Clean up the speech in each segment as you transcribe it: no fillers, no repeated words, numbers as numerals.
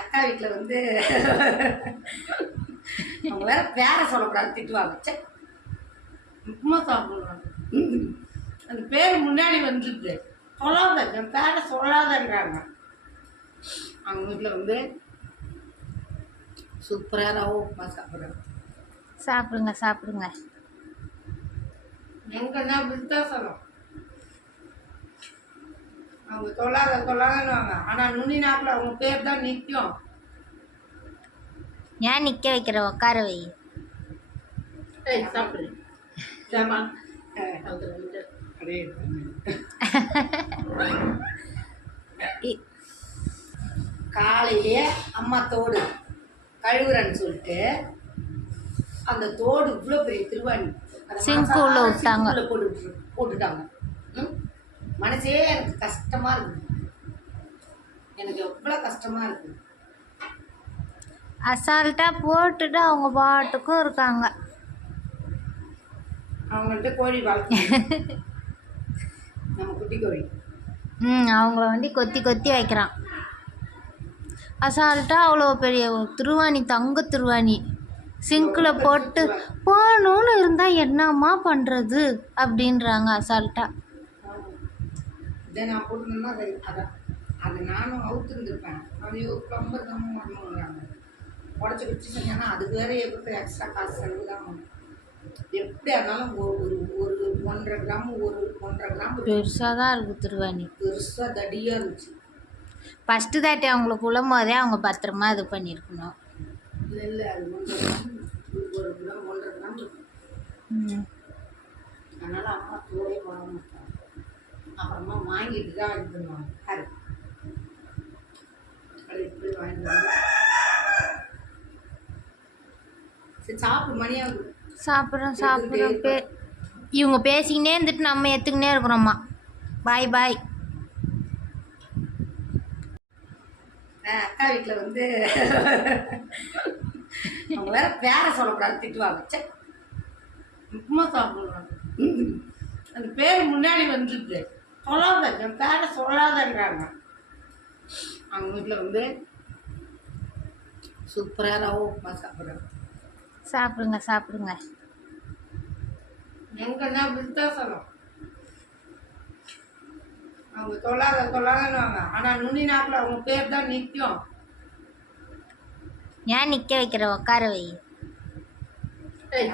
அக்கா வீட்டில் வந்து அவங்க வேற பேரை சொல்லக்கூடாது, திட்டுவாங்க. சே, உப்புமா சாப்பிடுவாங்க. அந்த பேர் முன்னாடி வந்துருக்கு, சொல்லாத, என் பேரை சொல்லாதன்றாங்க. அவங்க வீட்டில் வந்து சூப்பராக ரவை உப்புமா சாப்பிட்றாங்க. சாப்பிடுங்க சாப்பிடுங்க. எங்கன்னா விருத்தாசலம் அவங்க சொல்லாதன்னுவாங்க. ஆனால் நுனி நாக்கில் அவங்க பேர் தான் நிற்கும். ஏன் நிற்க வைக்கிற, உட்கார வை. சாப்பிடு சேமா காலையிலேயே அம்மா தோடு கழுவுறன்னு சொல்லிட்டு அந்த தோடு இவ்வளோ பெரிய திருவாணி சிங்க் உள்ள விட்டாங்க, போட்டுட்டாங்க. மனசே எனக்கு கஷ்டமா இருக்குது, எனக்கு எவ்வளோ கஷ்டமா இருக்குது. அசால்ட்டா போட்டுட்டு அவங்க பாட்டுக்கும் இருக்காங்க. அவங்கள்ட்ட கோழி வளர்த்து நம்ம குட்டி கோழி அவங்கள வண்டி கொத்தி கொத்தி வைக்கிறான். அசால்ட்டா அவ்வளோ பெரிய திருவாணி, தங்க திருவாணி சிங்கில் போட்டு போகணுன்னு இருந்தால் என்னம்மா பண்ணுறது அப்படின்றாங்க அசால்ட்டா. இதை நான் போட்டுனா அதான் அதை நானும் அவுத்துருந்துருப்பேன். அது ஒரு ப்ளம்பர் தான் வரணுங்கிறாங்க. உடச்சி வச்சு செஞ்சாங்கன்னா அது வேற எப்படி எக்ஸ்ட்ரா காசு செலவு தான் ஆகும். எப்படியா இருந்தாலும் ஒரு ஒரு 1.5 கிராம் 1.5 கிராம் பெருசாக தான் இருக்குது திருவாணி, பெருசாக தடியாக இருந்துச்சு. ஃபஸ்ட்டு தாட்டி அவங்களுக்கு உள்ள போதே அவங்க பத்திரமா இது பண்ணியிருக்கணும். இல்லை இல்லை, அது 1.5 கிராம் 1 கிராம் 1.5 கிராம் இருக்கும். அதனால் அம்மா தோலே வாங்க மாட்டாங்க. அப்புறமா வாங்கிட்டு தான் இது பண்ணுவாங்க. யாரு அது இப்படி வாங்கிட்டு வந்து சரி சாப்பிடு, மணியாகுது. சாப்பிட்றோம் சாப்பிட்றோம். இவங்க பேசிக்கினே இருந்துட்டு நம்ம எடுத்துக்கினே இருக்கிறோம்மா. பாய் பாய். அக்கா வீட்டில் வந்து அவங்க வேற பேரை சொல்லக்கூடாது, திட்டுவாங்க. சே, உப்புமா சாப்பிடுவாங்க. அந்த பேர் முன்னாடி வந்துருக்கு, சொல்லாத, என் பேரை சொல்லாதன்றாங்க. அவங்க வீட்டில் வந்து சூப்பராக ரவை உப்புமா சாப்பிட்றாங்க. சாப்பிடுங்க சாப்பிடுங்க. எங்கன்னா விருத்தாசலம் அவங்க சொல்லாதன்னுவாங்க. ஆனால் நுனி நாக்கில் அவங்க பேர் தான் நிற்கும். ஏன் நிற்க வைக்கிற, உட்கார வை.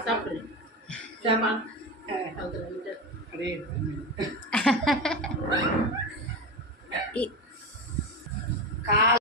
சாப்பிடு சேமா காலை